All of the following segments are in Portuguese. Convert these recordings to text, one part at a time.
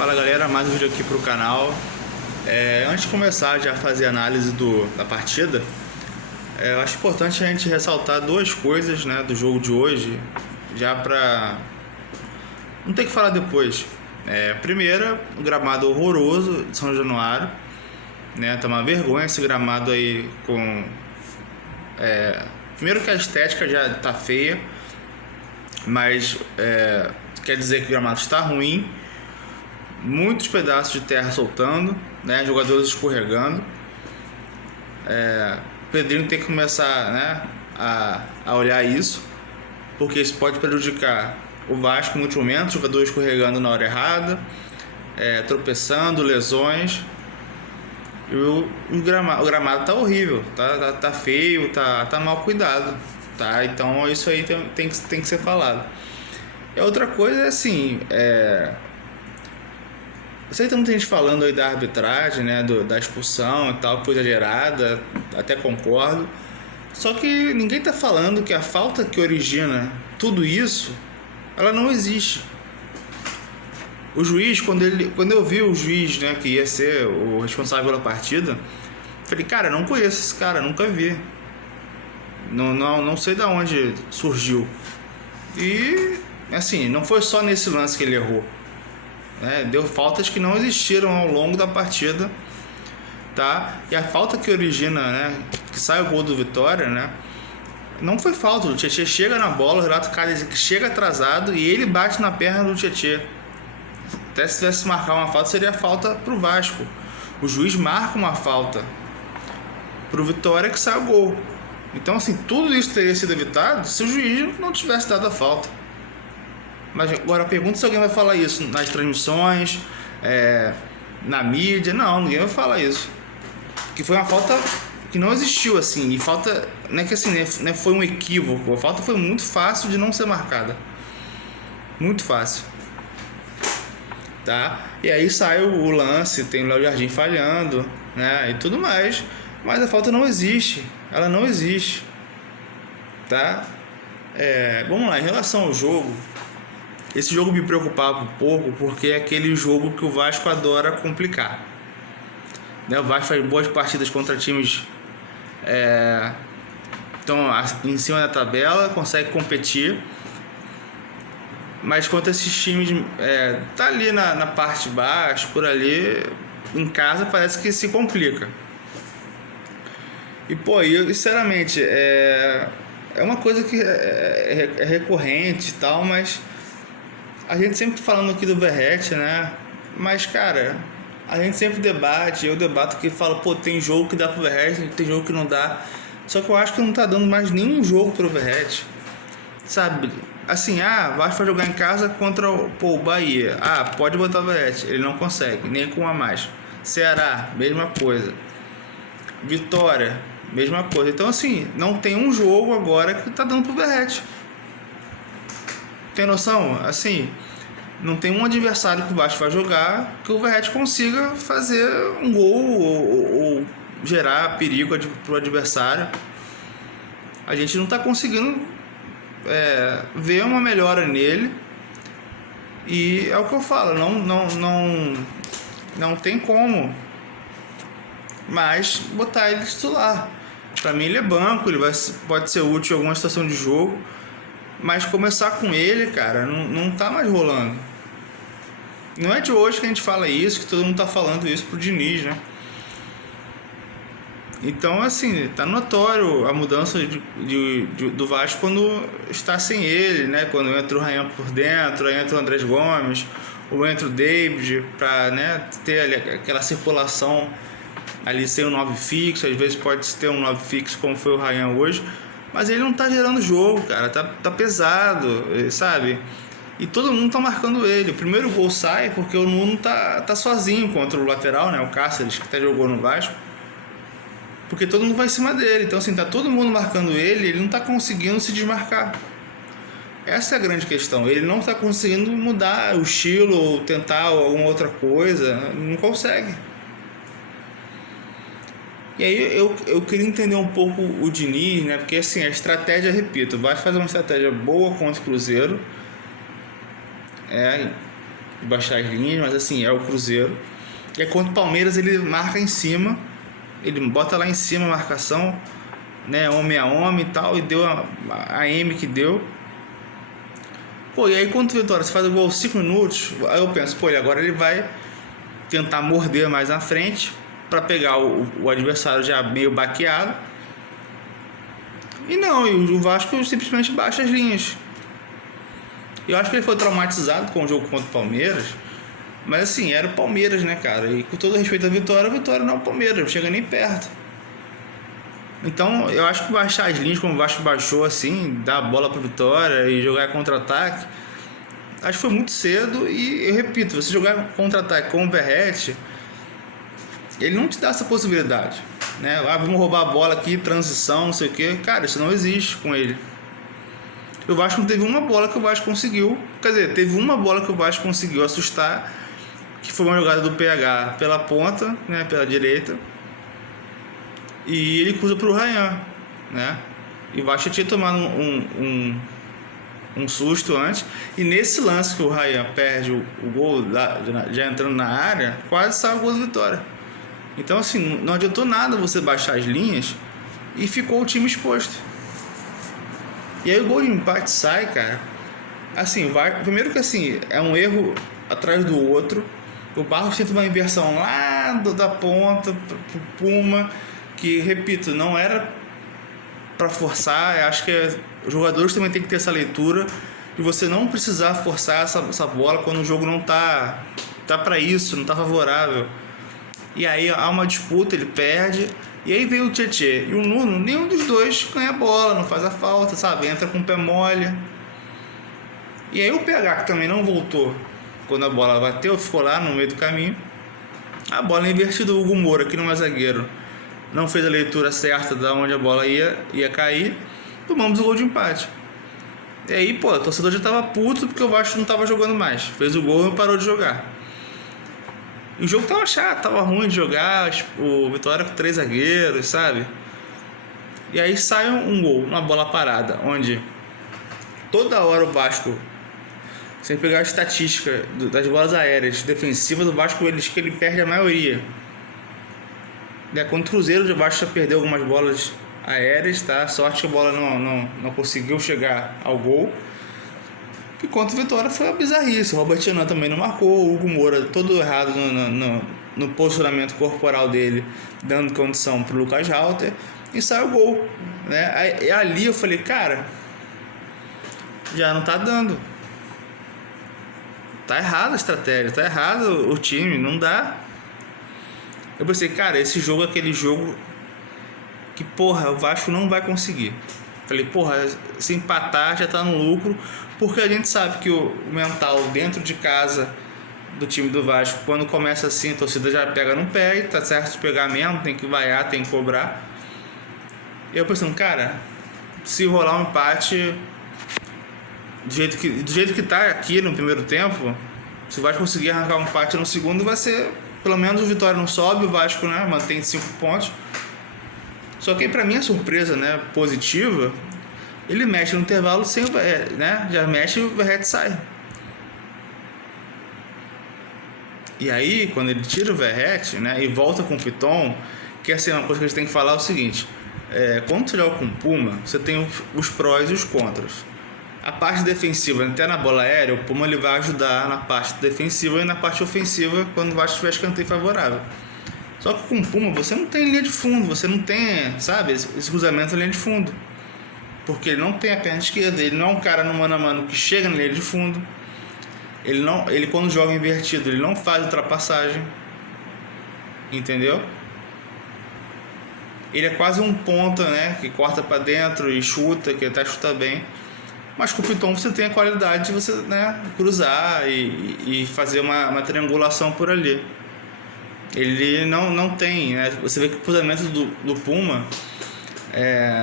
Fala galera, mais um vídeo aqui pro canal. Antes de começar já a fazer a análise da partida, eu acho importante a gente ressaltar duas coisas, né, do jogo de hoje, já pra não ter que falar depois. Primeira, o gramado horroroso de São Januário, né, tá uma vergonha esse gramado aí com... primeiro que a estética já tá feia, mas quer dizer que o gramado está ruim. Muitos pedaços de terra soltando, né? Jogadores escorregando. O Pedrinho tem que começar, né, a olhar isso, porque isso pode prejudicar o Vasco em muitos momentos. Jogadores escorregando na hora errada, tropeçando, lesões. E o gramado tá horrível, tá feio, tá mal cuidado, tá? Então isso aí tem que ser falado. E outra coisa é assim, eu sei que tem muita gente falando aí da arbitragem, né, da expulsão e tal, coisa gerada, até concordo. Só que ninguém tá falando que a falta que origina tudo isso, ela não existe. O juiz, quando eu vi o juiz, né, que ia ser o responsável pela partida, falei, cara, não conheço esse cara, nunca vi. Não sei de onde surgiu. E, assim, não foi só nesse lance que ele errou. Deu faltas que não existiram ao longo da partida, tá? E a falta que origina, né, que sai o gol do Vitória, né, não foi falta. O Tietê chega na bola, o Renato Kaiser chega atrasado e ele bate na perna do Tietê. Até se tivesse marcar uma falta, seria falta pro Vasco. O juiz marca uma falta pro Vitória, que sai o gol. Então, assim, tudo isso teria sido evitado se o juiz não tivesse dado a falta. Mas agora pergunta se alguém vai falar isso nas transmissões, na mídia. Não, ninguém vai falar isso. Que foi uma falta que não existiu, assim. E falta, não é que assim, né, foi um equívoco. A falta foi muito fácil de não ser marcada. Muito fácil. Tá? E aí sai o lance, tem o Léo Jardim falhando, né, e tudo mais. Mas a falta não existe. Ela não existe. Tá? Vamos lá, em relação ao jogo... Esse jogo me preocupava um pouco porque é aquele jogo que o Vasco adora complicar, né? O Vasco faz boas partidas contra times estão em cima da tabela, consegue competir, mas contra esses times tá ali na parte de baixo, por ali, em casa parece que se complica. E pô, eu sinceramente é uma coisa que é recorrente e tal, mas a gente sempre falando aqui do Verratti, né? Mas, cara, a gente sempre debate. Eu debato aqui e falo, pô, tem jogo que dá pro Verratti, tem jogo que não dá. Só que eu acho que não tá dando mais nenhum jogo pro Verratti. Sabe? Assim, vai jogar em casa contra o Bahia. Pode botar o Verratti. Ele não consegue, nem com um a mais. Ceará, mesma coisa. Vitória, mesma coisa. Então, assim, não tem um jogo agora que tá dando pro Verratti. Tem noção? Assim, não tem um adversário que o Vasco vai jogar que o Verratti consiga fazer um gol ou gerar perigo pro adversário. A gente não está conseguindo ver uma melhora nele. E é o que eu falo, não tem como mais botar ele titular. Para mim ele é banco, ele pode ser útil em alguma situação de jogo. Mas começar com ele, cara, não tá mais rolando. Não é de hoje que a gente fala isso, que todo mundo tá falando isso pro Diniz, né? Então, assim, tá notório a mudança do Vasco quando está sem ele, né? Quando entra o Ryan por dentro, aí entra o Andrés Gomes, ou entra o David, pra, né, ter ali aquela circulação ali sem um 9 fixo. Às vezes pode ter um 9 fixo, como foi o Ryan hoje. Mas ele não tá gerando jogo, cara. Tá pesado, sabe? E todo mundo tá marcando ele. O primeiro gol sai porque o Nuno tá sozinho contra o lateral, né? O Cáceres, que até jogou no Vasco. Porque todo mundo vai em cima dele. Então, assim, tá todo mundo marcando ele não tá conseguindo se desmarcar. Essa é a grande questão. Ele não tá conseguindo mudar o estilo ou tentar alguma outra coisa. Não consegue. E aí eu queria entender um pouco o Diniz, né? Porque assim, a estratégia, repito, vai fazer uma estratégia boa contra o Cruzeiro, de baixar as linhas, mas assim, é o Cruzeiro. E aí contra o Palmeiras ele marca em cima, ele bota lá em cima a marcação, né, homem a homem e tal, e deu a M que deu. Pô, e aí contra o Vitória, você faz o gol 5 minutos, aí eu penso, pô, agora ele vai tentar morder mais na frente para pegar o adversário já meio baqueado. E não, e o Vasco simplesmente baixa as linhas. Eu acho que ele foi traumatizado com o jogo contra o Palmeiras, mas assim, era o Palmeiras, né, cara? E com todo respeito à Vitória, a Vitória não é o Palmeiras, não chega nem perto. Então, eu acho que baixar as linhas, como o Vasco baixou, assim, dar a bola para Vitória e jogar contra-ataque, acho que foi muito cedo. E eu repito, você jogar contra-ataque com o Verratti, ele não te dá essa possibilidade, né? Ah, vamos roubar a bola aqui, transição, não sei o que. Cara, isso não existe com ele. O Vasco não teve uma bola que o Vasco conseguiu, quer dizer, teve uma bola que o Vasco conseguiu assustar, que foi uma jogada do PH pela ponta, né, pela direita, e ele cruza para o Ryan, né? E o Vasco tinha tomado um susto antes, e nesse lance que o Ryan perde o gol já entrando na área, quase sai o gol da Vitória. Então assim, não adiantou nada você baixar as linhas e ficou o time exposto. E aí o gol de empate sai, cara. Assim, primeiro que assim, é um erro atrás do outro. O Barros tenta uma inversão lá da ponta pro Puma, que, repito, não era para forçar. Eu acho que os jogadores também têm que ter essa leitura de você não precisar forçar essa bola quando o jogo não tá para isso, não tá favorável. E aí há uma disputa, ele perde, e aí vem o Tietê e o Nuno, nenhum dos dois ganha a bola, não faz a falta, sabe? Entra com o pé mole. E aí o PH, que também não voltou quando a bola bateu, ficou lá no meio do caminho. A bola é invertida, o Hugo Moura, que não é zagueiro, não fez a leitura certa de onde a bola ia cair, tomamos o gol de empate. E aí, pô, o torcedor já tava puto porque o Vasco não tava jogando mais. Fez o gol e parou de jogar. E o jogo tava chato, tava ruim de jogar, o Vitória com 3 zagueiros, sabe? E aí sai um gol, uma bola parada, onde toda hora o Vasco, sem pegar a estatística das bolas aéreas defensivas do Vasco, ele perde a maioria. Contra o Cruzeiro, o Vasco já perdeu algumas bolas aéreas, tá? Sorte que a bola não conseguiu chegar ao gol. E contra o Vitória foi uma bizarrice. O Robert Renan também não marcou, o Hugo Moura todo errado no posicionamento corporal dele, dando condição pro Lucas Halter, e saiu o gol, né? Aí, ali eu falei, cara, já não tá dando. Tá errada a estratégia, tá errado o time, não dá. Eu pensei, cara, esse jogo é aquele jogo que, porra, o Vasco não vai conseguir. Falei, porra, se empatar já tá no lucro, porque a gente sabe que o mental dentro de casa do time do Vasco, quando começa assim, a torcida já pega no pé e tá certo de pegar mesmo, tem que vaiar, tem que cobrar. E eu pensando, cara, se rolar um empate do jeito que tá aqui no primeiro tempo, se o Vasco conseguir arrancar um empate no segundo, vai ser, pelo menos o Vitória não sobe, o Vasco, né, mantém 5 pontos. Só que aí, pra mim, a surpresa, né, positiva, ele mexe no intervalo sem o Verratti, né, já mexe e o Verratti sai. E aí, quando ele tira o Verratti, né, e volta com o Piton, que assim, uma coisa que a gente tem que falar é o seguinte, quando você joga com o Puma, você tem os prós e os contras. A parte defensiva, até na bola aérea, o Puma ele vai ajudar na parte defensiva e na parte ofensiva quando o Vasco tiver escanteio favorável. Só que com o Puma você não tem linha de fundo, você não tem, sabe, esse cruzamento na linha de fundo. Porque ele não tem a perna esquerda, ele não é um cara no mano a mano que chega na linha de fundo. Ele quando joga invertido, ele não faz ultrapassagem. Entendeu? Ele é quase um ponta, né, que corta para dentro e chuta, que até chuta bem. Mas com o Piton você tem a qualidade de você, né, cruzar e fazer uma triangulação por ali. Ele não tem, né? Você vê que o cruzamento do Puma,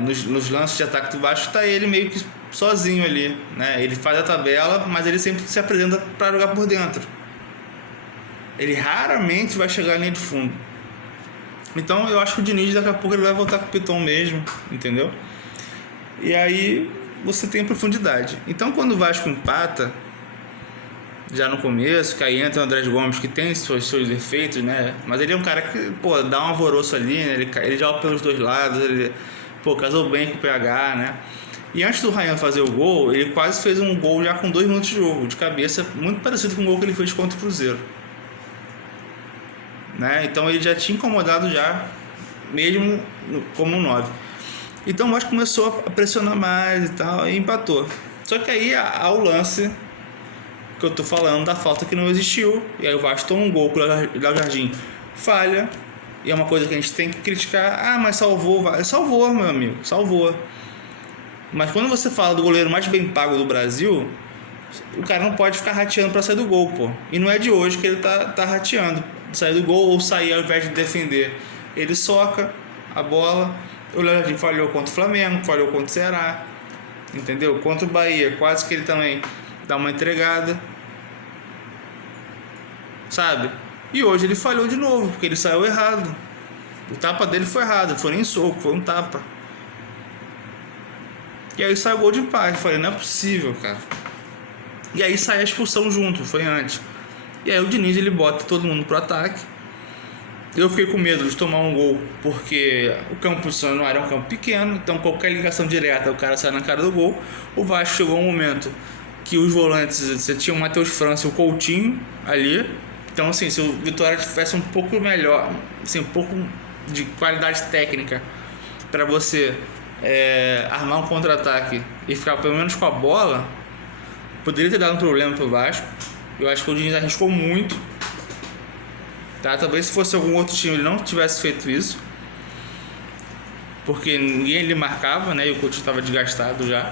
nos lances de ataque do Vasco, tá ele meio que sozinho ali, né? Ele faz a tabela, mas ele sempre se apresenta para jogar por dentro. Ele raramente vai chegar à linha de fundo. Então eu acho que o Diniz daqui a pouco ele vai voltar com o Piton mesmo, entendeu? E aí você tem profundidade. Então quando o Vasco empata, já no começo, que aí entra o André Gomes, que tem seus defeitos, né? Mas ele é um cara que, pô, dá um alvoroço ali, né? Ele joga pelos dois lados, ele, pô, casou bem com o PH, né? E antes do Ryan fazer o gol, ele quase fez um gol já com 2 minutos de jogo, de cabeça, muito parecido com o gol que ele fez contra o Cruzeiro. Né? Então ele já tinha incomodado já, mesmo como 9. Então o Vasco começou a pressionar mais e tal, e empatou. Só que aí há o lance que eu tô falando da falta que não existiu. E aí o Vasco toma um gol, o Léo Jardim falha. E é uma coisa que a gente tem que criticar. Ah, mas salvou. Salvou, meu amigo, salvou. Mas quando você fala do goleiro mais bem pago do Brasil, o cara não pode ficar rateando pra sair do gol, pô. E não é de hoje que ele tá rateando sair do gol ou sair ao invés de defender. Ele soca a bola. O Léo Jardim falhou contra o Flamengo, falhou contra o Ceará, entendeu? Contra o Bahia, quase que ele também dá uma entregada, sabe? E hoje ele falhou de novo, porque ele saiu errado. O tapa dele foi errado, não foi nem soco, foi um tapa. E aí saiu o gol de empate. Eu falei, não é possível, cara. E aí sai a expulsão junto, foi antes. E aí o Diniz, ele bota todo mundo pro ataque. Eu fiquei com medo de tomar um gol, porque o campo não era um campo pequeno, então qualquer ligação direta o cara sai na cara do gol. O Vasco chegou um momento que os volantes, você tinha o Matheus França e o Coutinho ali. Então assim, se o Vitória tivesse um pouco melhor, assim, um pouco de qualidade técnica para você armar um contra-ataque e ficar pelo menos com a bola, poderia ter dado um problema pro Vasco. Eu acho que o Diniz arriscou muito. Tá? Talvez se fosse algum outro time ele não tivesse feito isso, porque ninguém ele marcava, né? E o Coutinho estava desgastado já.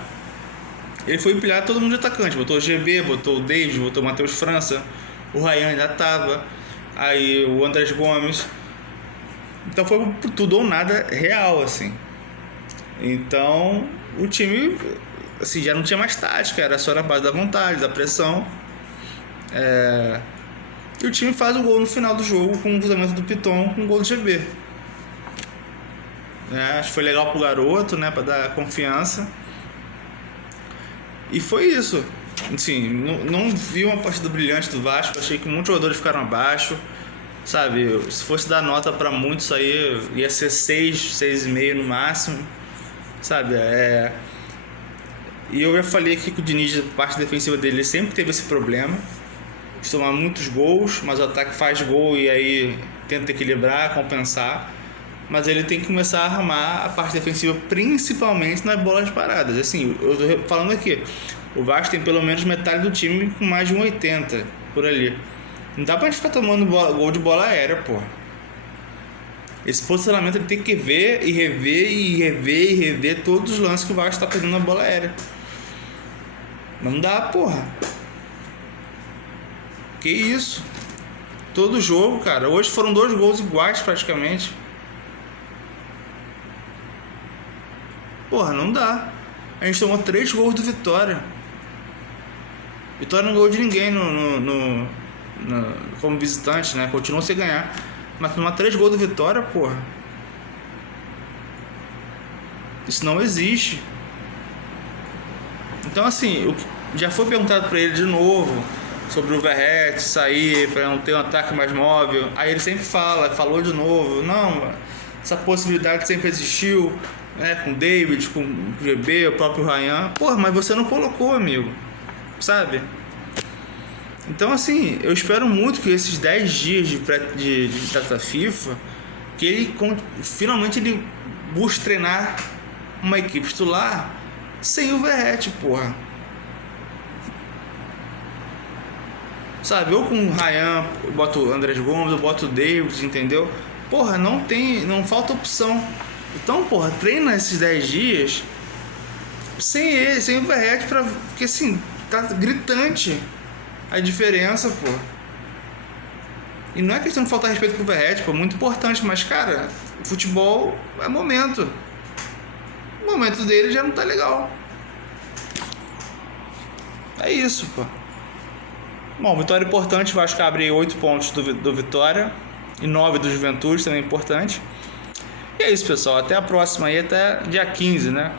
Ele foi empilhar todo mundo de atacante, botou o GB, botou o David, botou o Matheus França, o Ryan ainda tava, aí o André Gomes. Então foi tudo ou nada real, assim. Então o time assim, já não tinha mais tática, era só na base da vontade, da pressão. E o time faz o gol no final do jogo com o cruzamento do Piton, com o gol do GB. Acho que foi legal pro garoto, né, para dar confiança. E foi isso. Assim, não vi uma partida brilhante do Vasco. Achei que muitos jogadores ficaram abaixo, sabe? Se fosse dar nota para muitos aí, ia ser 6,5 no máximo, sabe? E eu já falei aqui que o Diniz, a parte defensiva dele, sempre teve esse problema de tomar muitos gols, mas o ataque faz gol e aí tenta equilibrar, compensar. Mas ele tem que começar a armar a parte defensiva, principalmente nas bolas paradas. Assim, eu tô falando aqui, o Vasco tem pelo menos metade do time com mais de 1,80 por ali. Não dá pra gente ficar tomando gol de bola aérea, pô. Esse posicionamento ele tem que ver e rever e rever e rever todos os lances que o Vasco tá perdendo na bola aérea. Não dá, porra. Que isso? Todo jogo, cara. Hoje foram 2 gols iguais praticamente. Porra, não dá. A gente tomou 3 gols do Vitória. Vitória não ganhou de ninguém como visitante, né? Continua sem ganhar. Mas tomar 3 gols do Vitória, porra. Isso não existe. Então assim, já foi perguntado pra ele de novo sobre o Verratti sair para não ter um ataque mais móvel. Aí ele sempre falou de novo, não, essa possibilidade sempre existiu, né, com o David, com o GB, o próprio Ryan. Porra, mas você não colocou, amigo, sabe? Então assim, eu espero muito que esses 10 dias de data FIFA, que ele finalmente ele busque treinar uma equipe titular sem o Verratti, porra. Sabe, eu com o Ryan, eu boto o André Gomes, eu boto o David, entendeu? Porra, não falta opção. Então, porra, treina esses 10 dias sem ele, sem o Verratti, porque assim, tá gritante a diferença, pô. E não é questão de faltar respeito pro Verratti, pô, é muito importante, mas, cara, o futebol é momento. O momento dele já não tá legal. É isso, pô. Bom, vitória importante, o Vasco abre 8 pontos do Vitória e 9 do Juventude, também importante. E é isso, pessoal, até a próxima aí, até dia 15, né?